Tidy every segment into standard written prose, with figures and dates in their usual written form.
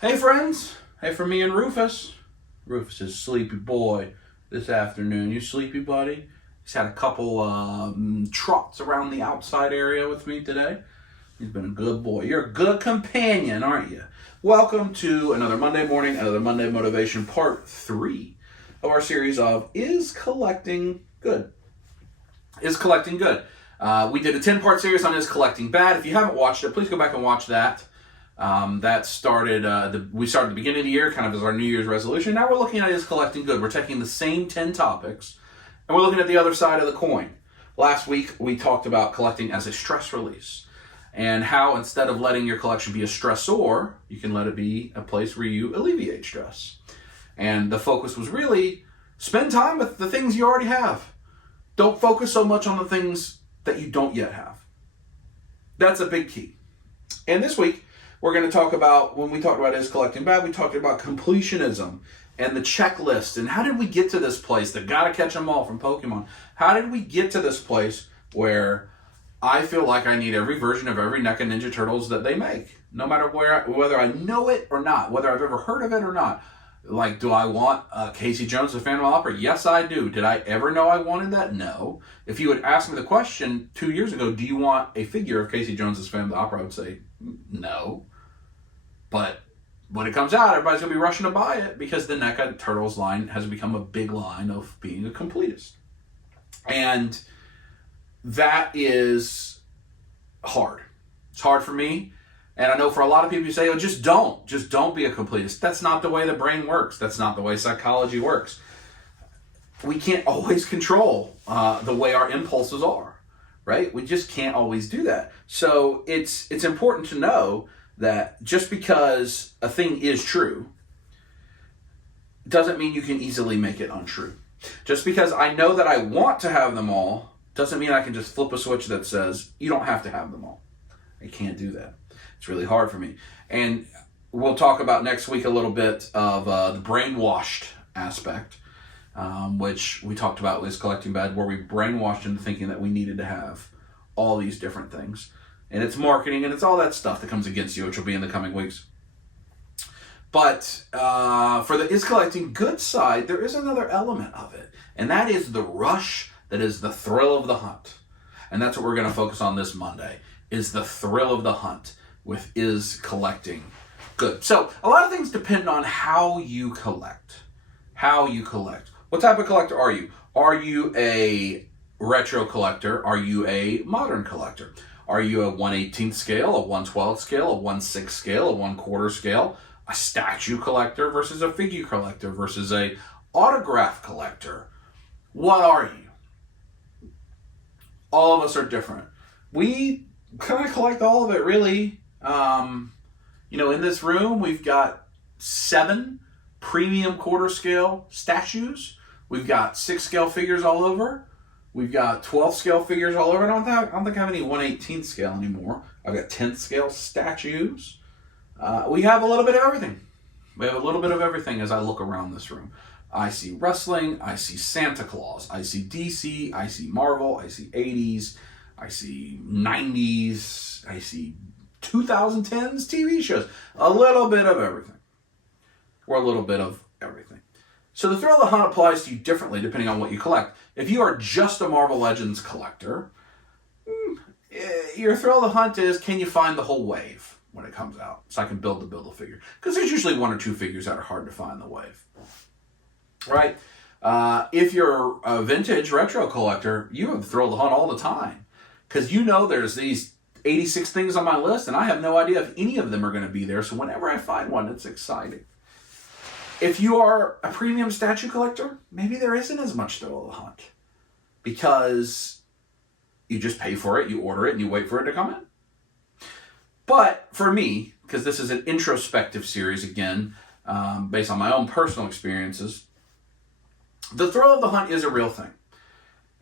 Hey friends, hey from me and Rufus. Rufus is sleepy boy this afternoon. You sleepy buddy? He's had a couple trots around the outside area with me today. He's been a good boy. You're a good companion, aren't you? Welcome to another Monday morning, another Monday Motivation, part 3 of our series of Is Collecting Good? Is Collecting Good? We did a 10-part series on Is Collecting Bad. If you haven't watched it, please go back and watch that. That started, we started at the beginning of the year, kind of as our New Year's resolution. Now we're looking at Is Collecting Good? We're taking the same 10 topics, and we're looking at the other side of the coin. Last week, we talked about collecting as a stress release, and how instead of letting your collection be a stressor, you can let it be a place where you alleviate stress. And the focus was really, spend time with the things you already have. Don't focus so much on the things that you don't yet have. That's a big key. And this week, we're going to talk about, when we talked about Is Collecting Bad, we talked about completionism and the checklist and how did we get to this place, the gotta catch them all from Pokemon. How did we get to this place where I feel like I need every version of every NECA Ninja Turtles that they make, no matter whether I know it or not, whether I've ever heard of it or not. Like, do I want Casey Jones, the Phantom Opera? Yes, I do. Did I ever know I wanted that? No. If you had asked me the question 2 years ago, do you want a figure of Casey Jones' Phantom Opera? I would say no. But when it comes out, everybody's going to be rushing to buy it because the NECA Turtles line has become a big line of being a completist. And that is hard. It's hard for me. And I know for a lot of people, you say, oh, just don't be a completist. That's not the way the brain works. That's not the way psychology works. We can't always control the way our impulses are, right? We just can't always do that. So it's important to know that just because a thing is true doesn't mean you can easily make it untrue. Just because I know that I want to have them all doesn't mean I can just flip a switch that says you don't have to have them all. I can't do that. It's really hard for me. And we'll talk about next week a little bit of the brainwashed aspect, which we talked about with Collecting Bad, where we brainwashed into thinking that we needed to have all these different things. And it's marketing and it's all that stuff that comes against you, which will be in the coming weeks. But for the Is Collecting Good side, there is another element of it. And that is the rush, that is the thrill of the hunt. And that's what we're going to focus on this Monday, is the thrill of the hunt with Is Collecting Good. So a lot of things depend on how you collect. How you collect. What type of collector are you? Are you a retro collector? Are you a modern collector? Are you a 1/18 scale, a 1/12 scale, a 1/6 scale, a 1/4 scale, a statue collector versus a figure collector versus a autograph collector? What are you? All of us are different. We kind of collect all of it, really. In this room, we've got 7 premium quarter scale statues. We've got 6 scale figures all over. We've got 12 scale figures all over. I don't think I have any 1/18 scale anymore. I've got 10th scale statues. We have a little bit of everything. We have a little bit of everything as I look around this room. I see wrestling. I see Santa Claus. I see DC. I see Marvel. I see 80s. I see 90s. I see 2010s TV shows. A little bit of everything. Or a little bit of everything. So the thrill of the hunt applies to you differently depending on what you collect. If you are just a Marvel Legends collector, your thrill of the hunt is, can you find the whole wave when it comes out? So I can build a figure. Because there's usually 1 or 2 figures that are hard to find the wave. Right? If you're a vintage retro collector, you have the thrill of the hunt all the time. Because you know there's these 86 things on my list, and I have no idea if any of them are going to be there. So whenever I find one, it's exciting. If you are a premium statue collector, maybe there isn't as much thrill of the hunt. Because you just pay for it, you order it, and you wait for it to come in. But for me, because this is an introspective series, again, based on my own personal experiences, the thrill of the hunt is a real thing.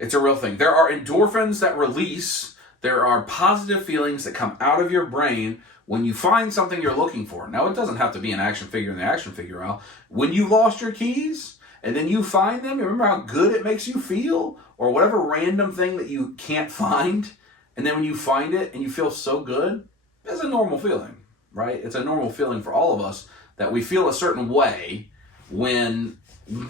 It's a real thing. There are endorphins that release. There are positive feelings that come out of your brain when you find something you're looking for. Now, it doesn't have to be an action figure in the action figure aisle. When you lost your keys and then you find them, remember how good it makes you feel? Or whatever random thing that you can't find. And then when you find it and you feel so good, that's a normal feeling, right? It's a normal feeling for all of us that we feel a certain way when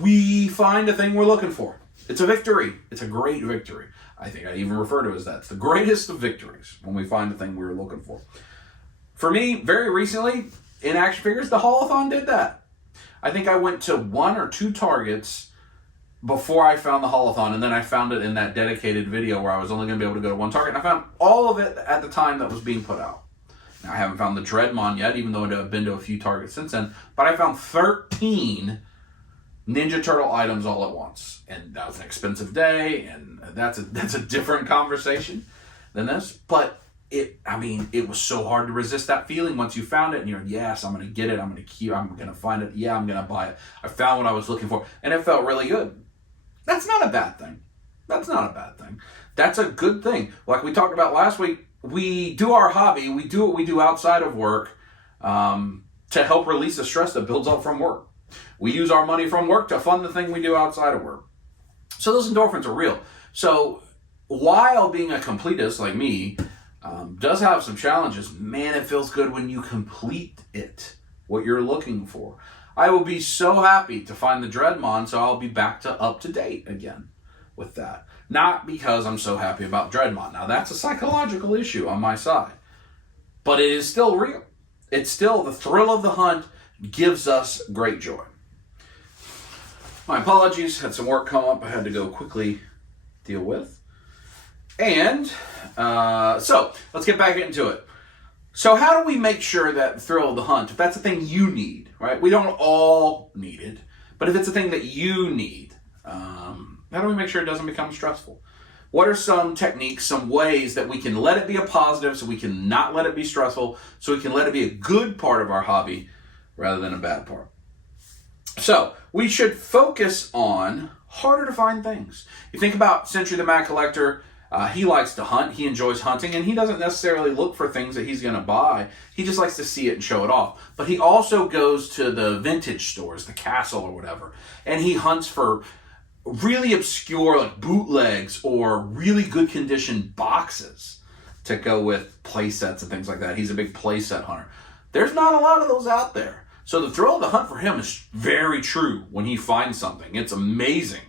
we find a thing we're looking for. It's a victory. It's a great victory. I think I even refer to it as that. It's the greatest of victories when we find the thing we were looking for. For me, very recently, in action figures, the Haulathon did that. I think I went to 1 or 2 Targets before I found the Haulathon, and then I found it in that dedicated video where I was only going to be able to go to 1 Target, and I found all of it at the time that was being put out. Now, I haven't found the Dreadmon yet, even though I've been to a few Targets since then, but I found 13 Ninja Turtle items all at once. And that was an expensive day, and that's a different conversation than this. But it was so hard to resist that feeling once you found it, and you're, yes, I'm going to get it, I'm going to find it, yeah, I'm going to buy it. I found what I was looking for, and it felt really good. That's not a bad thing. That's not a bad thing. That's a good thing. Like we talked about last week, we do our hobby, we do what we do outside of work to help release the stress that builds up from work. We use our money from work to fund the thing we do outside of work. So those endorphins are real. So while being a completist like me does have some challenges, man, it feels good when you complete it, what you're looking for. I will be so happy to find the Dreadmon, so I'll be back to up to date again with that. Not because I'm so happy about Dreadmon. Now, that's a psychological issue on my side. But it is still real. It's still the thrill of the hunt gives us great joy. My apologies, had some work come up I had to go quickly deal with. And so let's get back into it. So how do we make sure that thrill of the hunt, if that's a thing you need, right? We don't all need it, but if it's a thing that you need, how do we make sure it doesn't become stressful? What are some techniques, some ways that we can let it be a positive so we can not let it be stressful, so we can let it be a good part of our hobby rather than a bad part? So we should focus on harder to find things. You think about Century the Mad Collector. He likes to hunt. He enjoys hunting, and he doesn't necessarily look for things that he's going to buy. He just likes to see it and show it off. But he also goes to the vintage stores, the Castle or whatever, and he hunts for really obscure, like bootlegs or really good condition boxes to go with play sets and things like that. He's a big play set hunter. There's not a lot of those out there. So the thrill of the hunt for him is very true when he finds something. It's amazing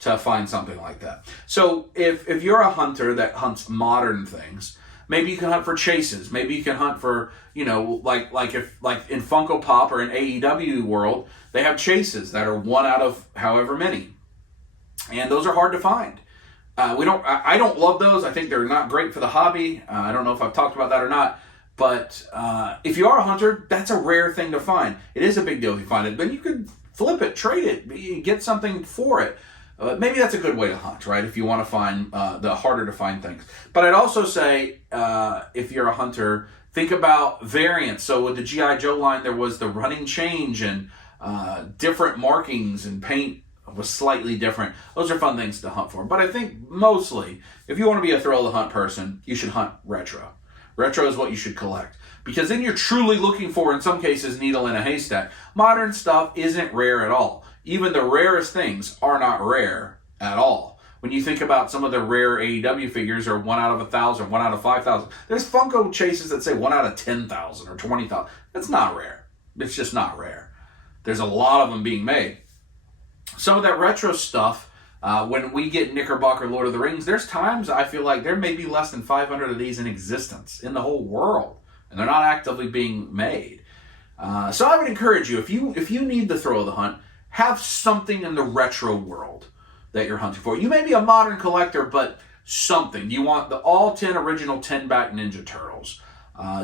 to find something like that. So if you're a hunter that hunts modern things, maybe you can hunt for chases. Maybe you can hunt for, like in Funko Pop or in AEW world, they have chases that are one out of however many. And those are hard to find. I don't love those. I think they're not great for the hobby. I don't know if I've talked about that or not. But if you are a hunter, that's a rare thing to find. It is a big deal if you find it. But you could flip it, trade it, get something for it. Maybe that's a good way to hunt, right? If you want to find the harder to find things. But I'd also say, if you're a hunter, think about variants. So with the G.I. Joe line, there was the running change and different markings and paint was slightly different. Those are fun things to hunt for. But I think mostly, if you want to be a thrill of the hunt person, you should hunt retro. Retro is what you should collect. Because then you're truly looking for, in some cases, needle in a haystack. Modern stuff isn't rare at all. Even the rarest things are not rare at all. When you think about some of the rare AEW figures are 1 out of 1,000, 1 out of 5,000. There's Funko chases that say 1 out of 10,000 or 20,000. That's not rare. It's just not rare. There's a lot of them being made. Some of that retro stuff, when we get Knickerbocker Lord of the Rings, there's times I feel like there may be less than 500 of these in existence in the whole world. And they're not actively being made. So I would encourage you, if you need the thrill of the hunt, have something in the retro world that you're hunting for. You may be a modern collector, but something. Do you want the all 10 original 10-back Ninja Turtles?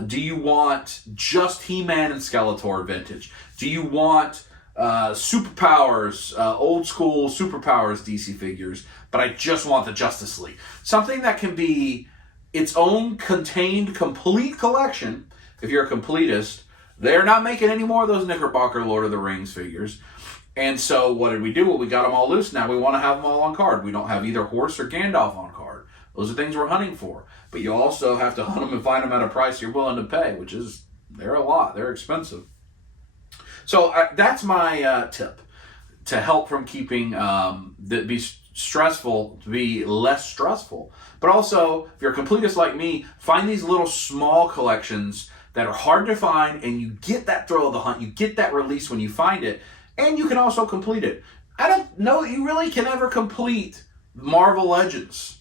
Do you want just He-Man and Skeletor vintage? Do you want Superpowers, old school Superpowers DC figures, but I just want the Justice League? Something that can be its own contained complete collection. If you're a completist, they're not making any more of those Knickerbocker Lord of the Rings figures. And so what did we do? Well, we got them all loose. Now we want to have them all on card. We don't have either Horse or Gandalf on card. Those are things we're hunting for. But you also have to hunt them and find them at a price you're willing to pay, which is, they're a lot. They're expensive. So that's my tip to help from keeping that be stressful to be less stressful. But also, if you're a completist like me, find these little small collections that are hard to find, and you get that thrill of the hunt. You get that release when you find it, and you can also complete it. I don't know that you really can ever complete Marvel Legends.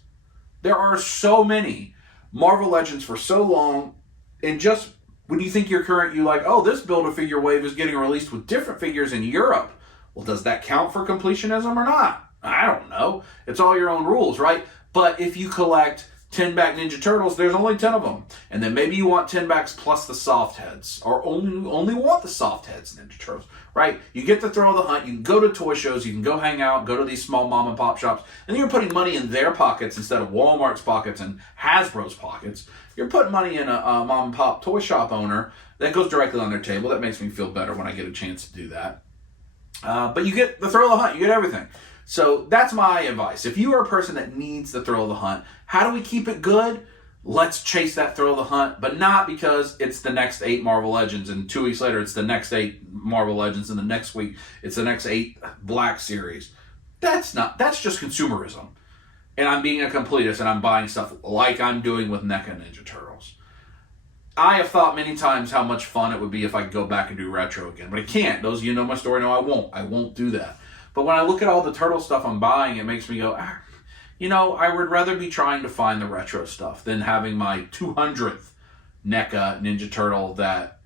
There are so many Marvel Legends for so long, and just when you think you're current, you like, oh, this Build-A-Figure wave is getting released with different figures in Europe. Well, does that count for completionism or not? I don't know. It's all your own rules, right? But if you collect 10-back Ninja Turtles, there's only 10 of them. And then maybe you want 10 backs plus the soft heads, or only want the soft heads Ninja Turtles, right? You get the thrill of the hunt. You can go to toy shows. You can go hang out, go to these small mom and pop shops. And you're putting money in their pockets instead of Walmart's pockets and Hasbro's pockets. You're putting money in a mom and pop toy shop owner that goes directly on their table. That makes me feel better when I get a chance to do that. But you get the thrill of the hunt. You get everything. So that's my advice. If you are a person that needs the thrill of the hunt, how do we keep it good? Let's chase that thrill of the hunt, but not because it's the next 8 Marvel Legends, and 2 weeks later it's the next 8 Marvel Legends, and the next week it's the next 8 Black Series. That's just consumerism. And I'm being a completist, and I'm buying stuff like I'm doing with NECA Ninja Turtles. I have thought many times how much fun it would be if I could go back and do retro again, but I can't. Those of you who know my story know I won't. I won't do that. But when I look at all the turtle stuff I'm buying, it makes me go, I would rather be trying to find the retro stuff than having my 200th NECA Ninja Turtle that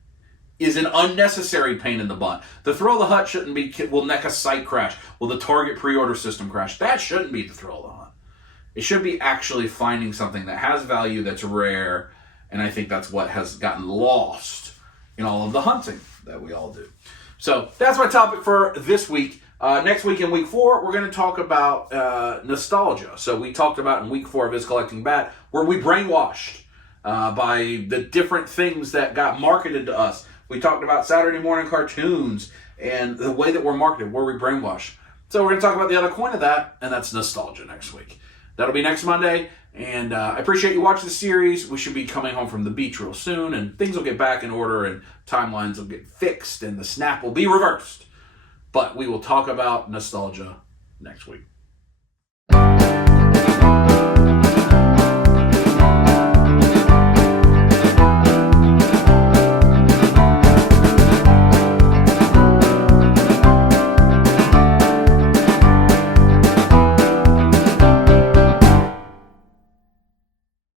is an unnecessary pain in the butt. The thrill of the hunt shouldn't be, will NECA site crash? Will the Target pre-order system crash? That shouldn't be the thrill of the hunt. It should be actually finding something that has value, that's rare, and I think that's what has gotten lost in all of the hunting that we all do. So that's my topic for this week. Next week in week 4, we're going to talk about nostalgia. So we talked about in week 4 of Is Collecting Bad, where we brainwashed by the different things that got marketed to us. We talked about Saturday morning cartoons and the way that we're marketed, where we brainwash. So we're going to talk about the other coin of that, and that's nostalgia next week. That'll be next Monday, and I appreciate you watching the series. We should be coming home from the beach real soon, and things will get back in order, and timelines will get fixed, and the snap will be reversed. But we will talk about nostalgia next week.